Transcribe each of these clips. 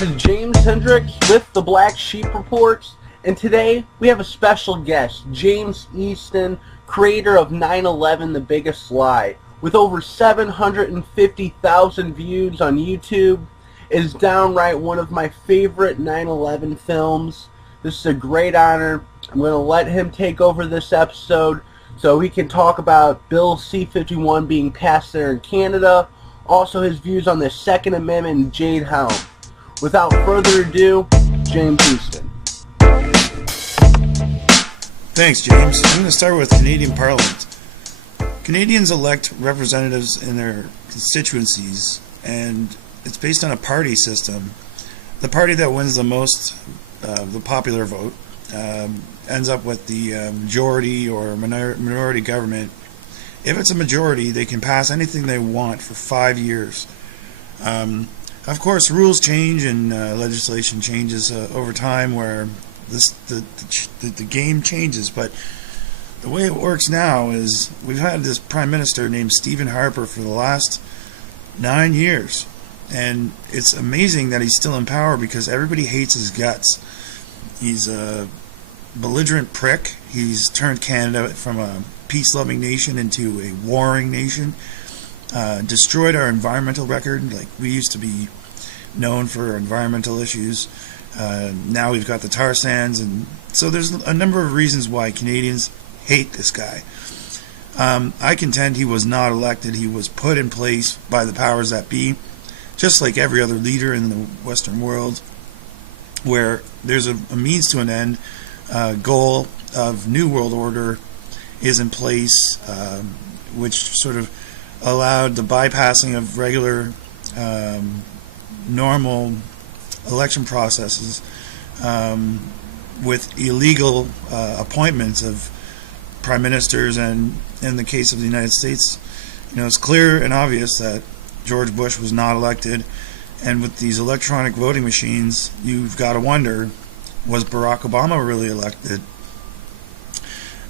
This is James Hendricks with the Black Sheep Reports, and today we have a special guest, James Easton, creator of 9/11 The Biggest Lie. With over 750,000 views on YouTube, it is downright one of my favorite 9/11 films. This is a great honor. I'm going to let him take over this episode so he can talk about Bill C-51 being passed there in Canada, also his views on the Second Amendment and Jade Helm. Without further ado, James Easton. Thanks, James. I'm going to start with Canadian Parliament. Canadians elect representatives in their constituencies, and it's based on a party system. The party that wins the most, the popular vote, ends up with the majority or minority government. If it's a majority, they can pass anything they want for 5 years. Of course, rules change and legislation changes over time, where the game changes. But the way it works now is we've had this prime minister named Stephen Harper for the last 9 years, and it's amazing that he's still in power because everybody hates his guts. He's a belligerent prick. He's turned Canada from a peace-loving nation into a warring nation. Destroyed our environmental record. Like, we used to be known for environmental issues. Now we've got the tar sands, and so there's a number of reasons why Canadians hate this guy. I contend he was not elected. He was put in place by the powers that be, just like every other leader in the Western world, where there's a means to an end. Goal of New World Order is in place, which sort of allowed the bypassing of regular normal election processes with illegal appointments of prime ministers. And in the case of the United States, it's clear and obvious that George Bush was not elected, and with these electronic voting machines, you've got to wonder, was Barack Obama really elected?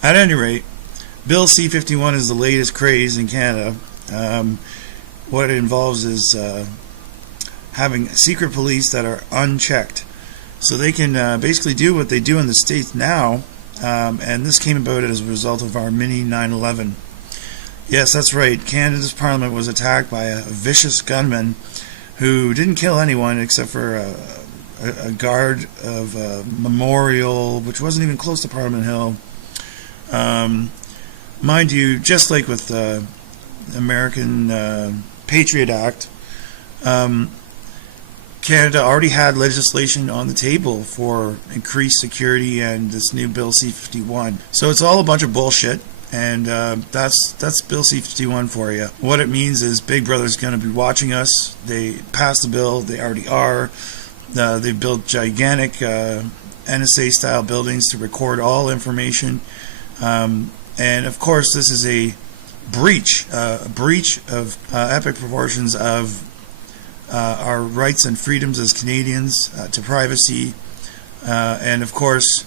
At any rate, Bill C-51 is the latest craze in Canada. What it involves is having secret police that are unchecked, so they can basically do what they do in the States now, and this came about as a result of our mini 9/11. Yes, that's right. Canada's Parliament was attacked by a vicious gunman who didn't kill anyone except for a guard of a memorial, which wasn't even close to Parliament Hill. Mind you, just like with the American Patriot Act, Canada already had legislation on the table for increased security and this new Bill C-51. So it's all a bunch of bullshit, and that's Bill C-51 for you. What it means is Big Brother's going to be watching us. They passed the bill. They already are. They've built gigantic NSA-style buildings to record all information. And of course, this is a breach of epic proportions of our rights and freedoms as Canadians to privacy, and of course,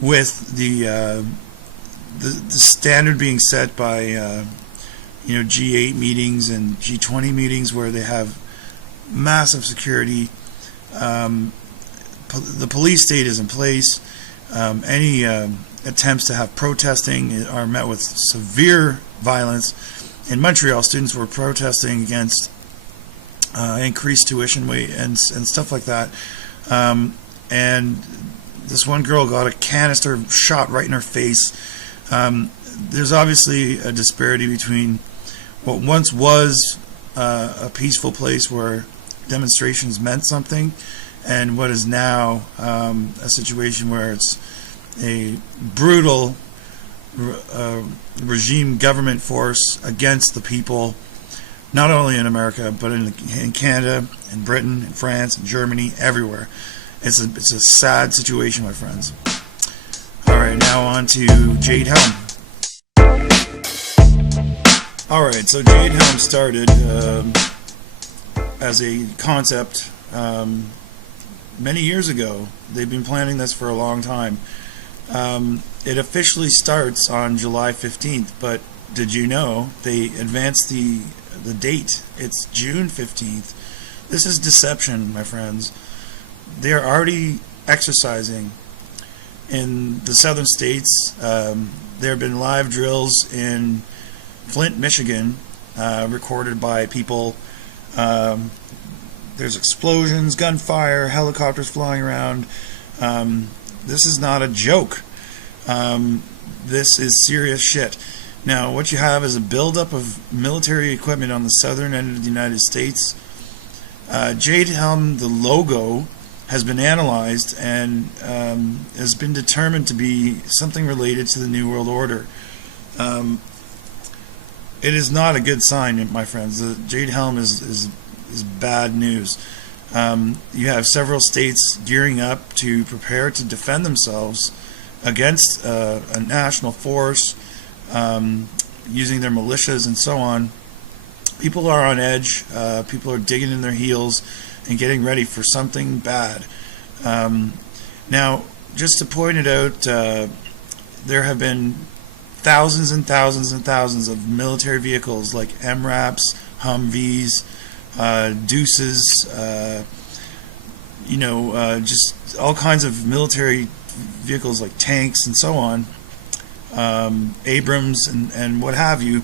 with the standard being set by G8 meetings and G20 meetings, where they have massive security. The police state is in place. Any attempts to have protesting are met with severe violence. In Montreal, students were protesting against increased tuition rate and stuff like that. And this one girl got a canister shot right in her face. There's obviously a disparity between what once was a peaceful place where demonstrations meant something, and what is now a situation where it's a brutal regime government force against the people, not only in America, but in Canada, in Britain, in France, in Germany, everywhere. It's a sad situation, my friends. Alright, now on to Jade Helm. Alright, so Jade Helm started as a concept many years ago. They've been planning this for a long time. It officially starts on July 15th, but did you know they advanced the date? It's June 15th. This is deception, my friends. they are already exercising in the southern states. There have been live drills in Flint, Michigan, recorded by people. There's explosions, gunfire, helicopters flying around. This is not a joke. This is serious shit. Now, what you have is a buildup of military equipment on the southern end of the United States. Jade Helm, the logo, has been analyzed and has been determined to be something related to the New World Order. It is not a good sign, my friends. The Jade Helm is bad news. You have several states gearing up to prepare to defend themselves against a national force, using their militias and so on. People are on edge. People are digging in their heels and getting ready for something bad. Now, just to point it out, there have been thousands and thousands and thousands of military vehicles like MRAPs, Humvees, Deuces, just all kinds of military vehicles like tanks and so on, Abrams and what have you,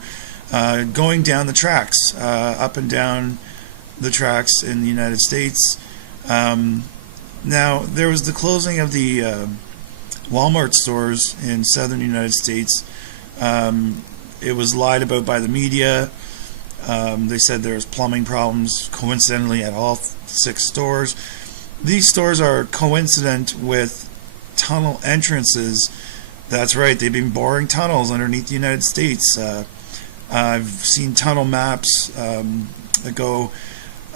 going down the tracks, up and down the tracks in the United States. Now, there was the closing of the Walmart stores in southern United States. It was lied about by the media. They said there was plumbing problems, coincidentally, at all 6 stores. These stores are coincident with tunnel entrances. That's right, they've been boring tunnels underneath the United States. I've seen tunnel maps that go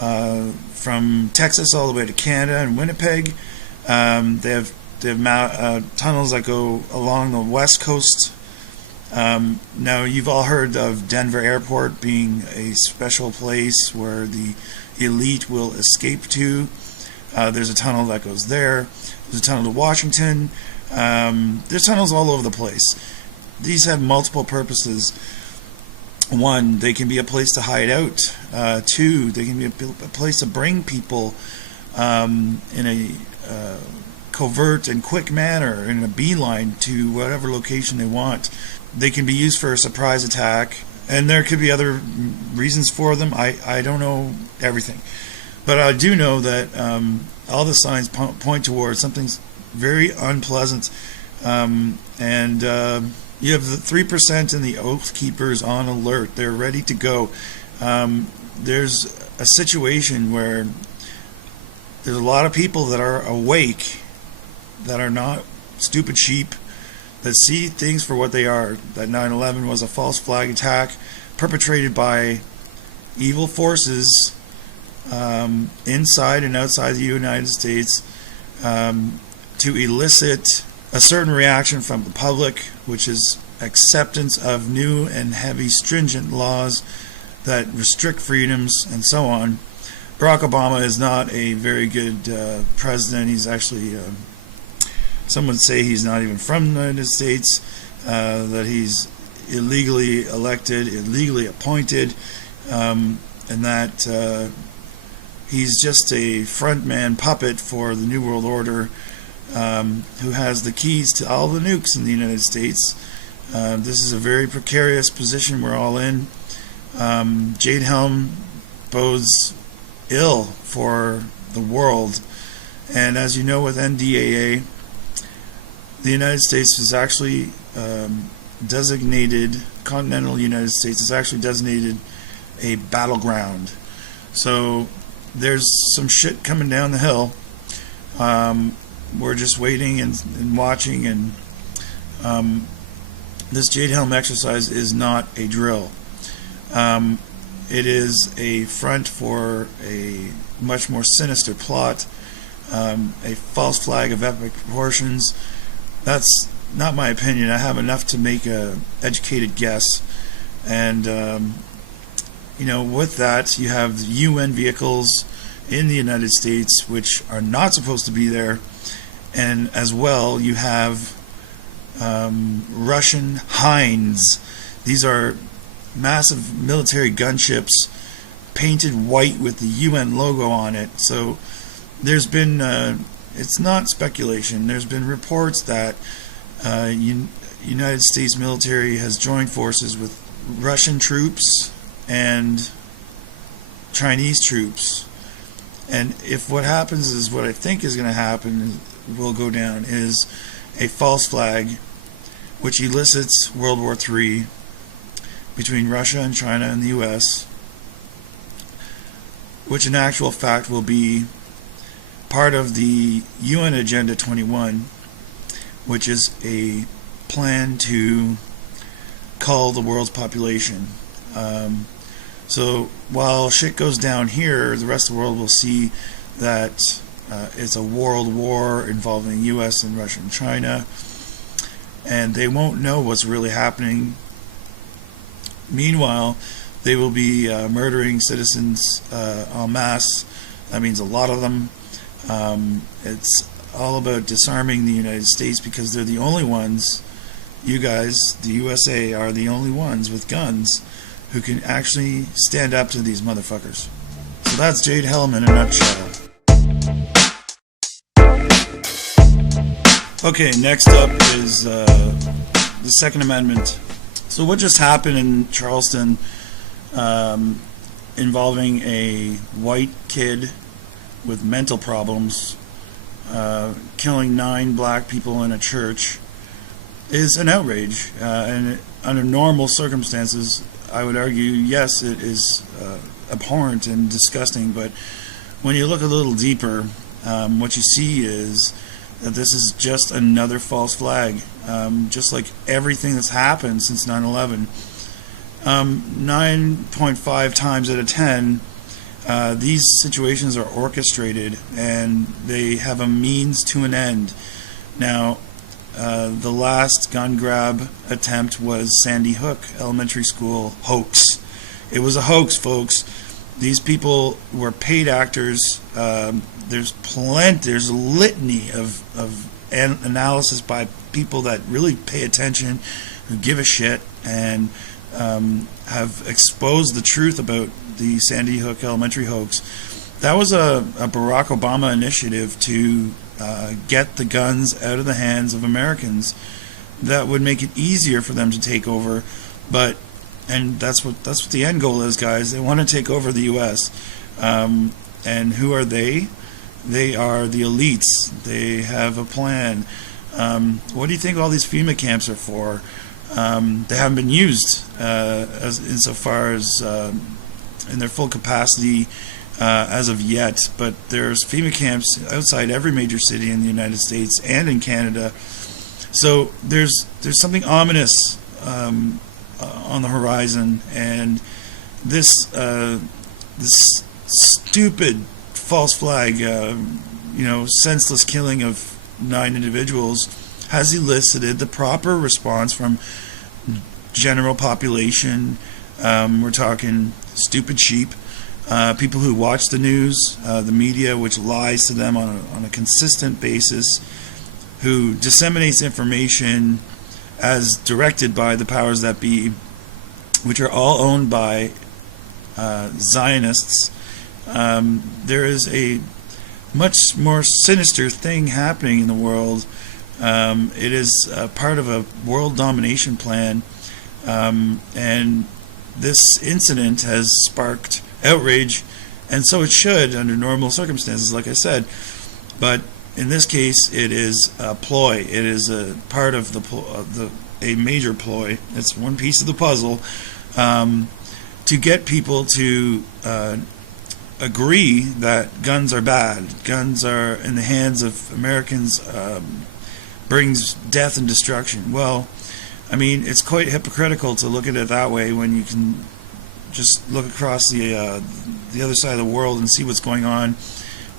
from Texas all the way to Canada and Winnipeg. They have tunnels that go along the west coast. Now, you've all heard of Denver Airport being a special place where the elite will escape to. There's a tunnel that goes there. There's a tunnel to Washington. There's tunnels all over the place. These have multiple purposes. 1, they can be a place to hide out. 2, they can be a place to bring people in a covert and quick manner, in a beeline to whatever location they want. They can be used for a surprise attack, and there could be other reasons for them. I don't know everything, but I do know that all the signs point towards something's very unpleasant, and you have the 3% and the Oath Keepers on alert. They're ready to go. There's a situation where there's a lot of people that are awake, that are not stupid sheep, that see things for what they are. That 9/11 was a false flag attack perpetrated by evil forces inside and outside the United States to elicit a certain reaction from the public, which is acceptance of new and heavy stringent laws that restrict freedoms and so on. Barack Obama is not a very good president. He's actually, some would say he's not even from the United States, that he's illegally elected, illegally appointed, and that he's just a frontman puppet for the New World Order, who has the keys to all the nukes in the United States. This is a very precarious position we're all in. Jade Helm bodes ill for the world, and as you know, with NDAA, the United States is actually designated, continental United States is actually designated a battleground. So there's some shit coming down the hill. We're just waiting and watching, and this Jade Helm exercise is not a drill. It is a front for a much more sinister plot, a false flag of epic proportions. That's not my opinion. I have enough to make a educated guess. And with that, you have UN vehicles in the United States which are not supposed to be there, and as well you have Russian Hinds. These are massive military gunships painted white with the UN logo on it. So there's been, it's not speculation, there's been reports that United States military has joined forces with Russian troops and Chinese troops. And if what happens is what I think is going to happen, will go down, is a false flag which elicits World War III between Russia and China and the US, which in actual fact will be part of the UN Agenda 21, which is a plan to cull the world's population. So while shit goes down here, the rest of the world will see that it's a world war involving US and Russia and China, and they won't know what's really happening. Meanwhile, they will be murdering citizens en masse. That means a lot of them. It's all about disarming the United States, because they're the only ones, you guys, the USA, are the only ones with guns who can actually stand up to these motherfuckers. So that's Jade Helm in a nutshell. Okay, next up is the Second Amendment. So what just happened in Charleston, involving a white kid with mental problems killing 9 black people in a church, is an outrage. And under normal circumstances, I would argue, yes, it is abhorrent and disgusting, but when you look a little deeper, what you see is that this is just another false flag, just like everything that's happened since 9/11. 9.5 times out of 10, these situations are orchestrated, and they have a means to an end. Now, the last gun grab attempt was Sandy Hook Elementary School hoax. It was a hoax, folks. These people were paid actors. There's a litany of analysis by people that really pay attention, who give a shit, and have exposed the truth about the Sandy Hook Elementary hoax. That was a Barack Obama initiative to get the guns out of the hands of Americans. That would make it easier for them to take over, and that's what the end goal is, guys. They want to take over the U.S. And who are they? They are the elites. They have a plan. What do you think all these FEMA camps are for? They haven't been used insofar as in their full capacity as of yet, but there's FEMA camps outside every major city in the United States and in Canada. So there's something ominous on the horizon, and this stupid false flag, senseless killing of 9 individuals has elicited the proper response from general population. We're talking stupid sheep, people who watch the news, the media, which lies to them on a consistent basis, who disseminates information as directed by the powers that be, which are all owned by Zionists. There is a much more sinister thing happening in the world. It is part of a world domination plan, and this incident has sparked outrage, and so it should under normal circumstances, like I said. But in this case, it is a ploy. It is a part of a major ploy. It's one piece of the puzzle to get people to agree that guns are bad. Guns are in the hands of Americans, brings death and destruction. Well, I mean, it's quite hypocritical to look at it that way when you can just look across the other side of the world and see what's going on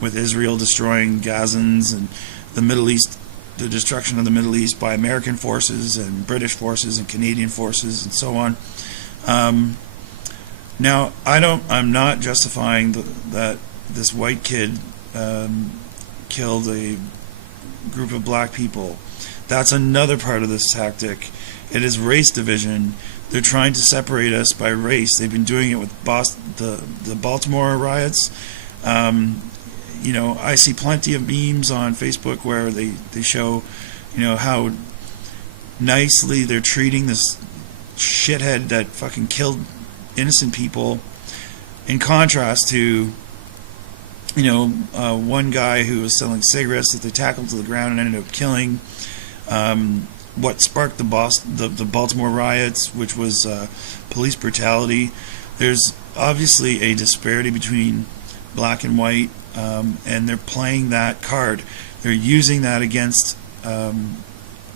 with Israel destroying Gazans, and the Middle East, the destruction of the Middle East by American forces and British forces and Canadian forces and so on. Now, I'm not justifying that this white kid killed a group of black people. That's another part of this tactic. It is race division. They're trying to separate us by race. They've been doing it with the Baltimore riots. I see plenty of memes on Facebook where they show, how nicely they're treating this shithead that fucking killed innocent people, in contrast to, one guy who was selling cigarettes that they tackled to the ground and ended up killing. What sparked the Baltimore riots, which was police brutality. There's obviously a disparity between black and white, and they're playing that card. They're using that against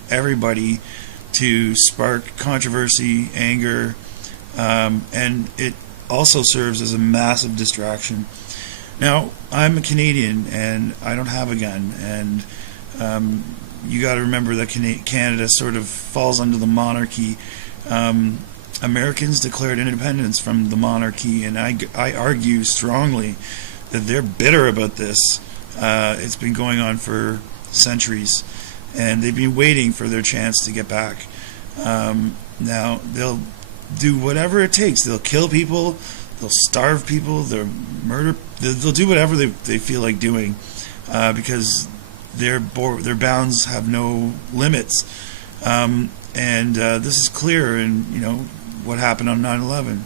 everybody to spark controversy, anger, and it also serves as a massive distraction. Now, I'm a Canadian and I don't have a gun, and you got to remember that Canada sort of falls under the monarchy. Americans declared independence from the monarchy, and I argue strongly that they're bitter about this. It's been going on for centuries, and they've been waiting for their chance to get back. Now, they'll do whatever it takes. They'll kill people, they'll starve people, they'll murder, they'll do whatever they feel like doing, because their bounds have no limits. And this is clear in what happened on 9/11,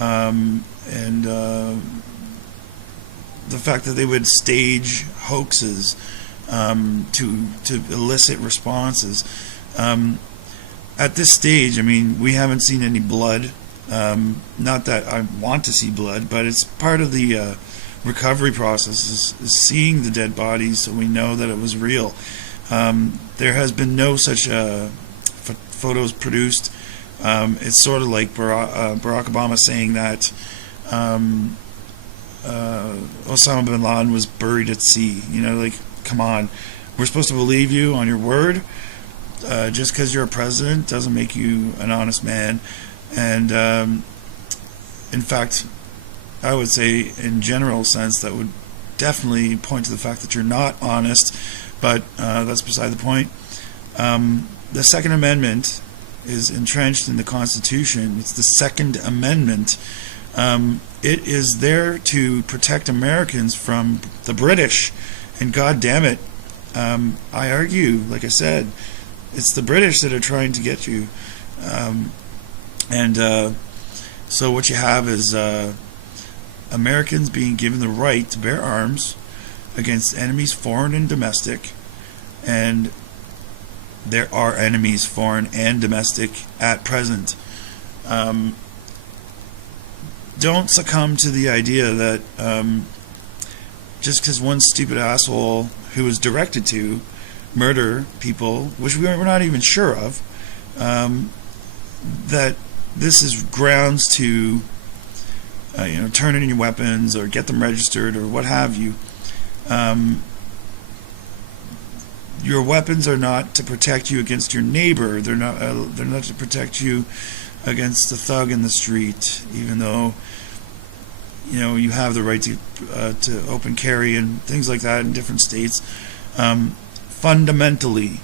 and the fact that they would stage hoaxes to elicit responses. At this stage, we haven't seen any blood. Not that I want to see blood, but it's part of the recovery process is seeing the dead bodies, so we know that it was real. There has been no such photos produced. It's sort of like Barack Obama saying that Osama bin Laden was buried at sea. Come on, we're supposed to believe you on your word. Just because you're a president doesn't make you an honest man. And in fact, I would say in general sense that would definitely point to the fact that you're not honest, but that's beside the point. The Second Amendment is entrenched in the Constitution. It's the Second Amendment. It is there to protect Americans from the British, and God damn it, I argue, like I said, it's the British that are trying to get you. So what you have is Americans being given the right to bear arms against enemies foreign and domestic, and there are enemies foreign and domestic at present. Don't succumb to the idea that just because one stupid asshole who was directed to murder people, which we're not even sure of, that this is grounds to turn in your weapons or get them registered or what have you. Your weapons are not to protect you against your neighbor. They're not to protect you against the thug in the street, even though you have the right to open carry and things like that in different states. Fundamentally,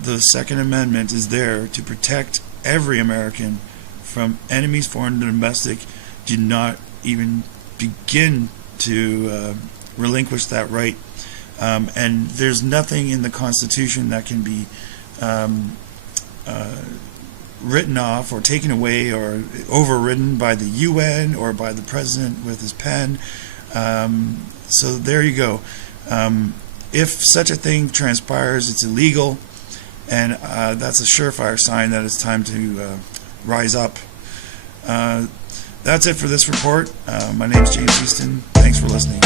the Second Amendment is there to protect every American from enemies foreign and domestic. Do not even begin to relinquish that right. And there's nothing in the Constitution that can be written off or taken away or overridden by the UN or by the president with his pen. So there you go. If such a thing transpires, it's illegal, and that's a surefire sign that it's time to rise up. That's it for this report. My name is James Easton. Thanks for listening.